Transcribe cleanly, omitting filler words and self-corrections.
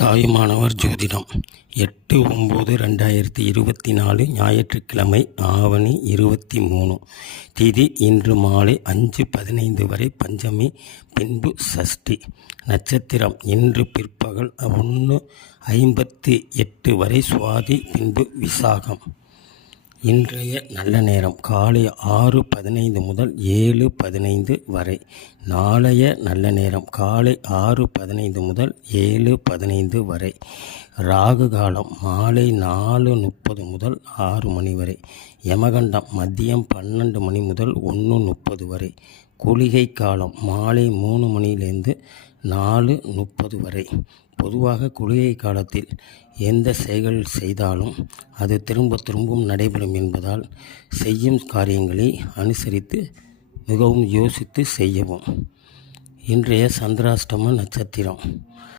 தாயுமானவர் ஜோதிடம் 8/9/2024 ஞாயிற்றுக்கிழமை ஆவணி 23 திதி இன்று மாலை 5:15 வரை பஞ்சமி, பின்பு சஷ்டி. நட்சத்திரம் இன்று பிற்பகல் 1:58 வரை சுவாதி, பின்பு விசாகம். இன்றைய நல்ல நேரம் காலை 6:15 முதல் 7:15 வரை. நாளைய நல்ல நேரம் காலை 6:15 முதல் 7:15 வரை. ராகு காலம் மாலை 4:30 முதல் 6 மணி வரை. யமகண்டம் மதியம் 12 மணி முதல் 1:30 வரை. குளிகை காலம் மாலை 3 மணியிலிருந்து 4:30 வரை. பொதுவாக குளிகை காலத்தில் எந்த செயல் செய்தாலும் அது திரும்பவும் நடைபெறும் என்பதால் செய்யும் காரியங்களை அனுசரித்து மிகவும் யோசித்து செய்யவும். இன்றைய சந்திராஷ்டம நட்சத்திரம்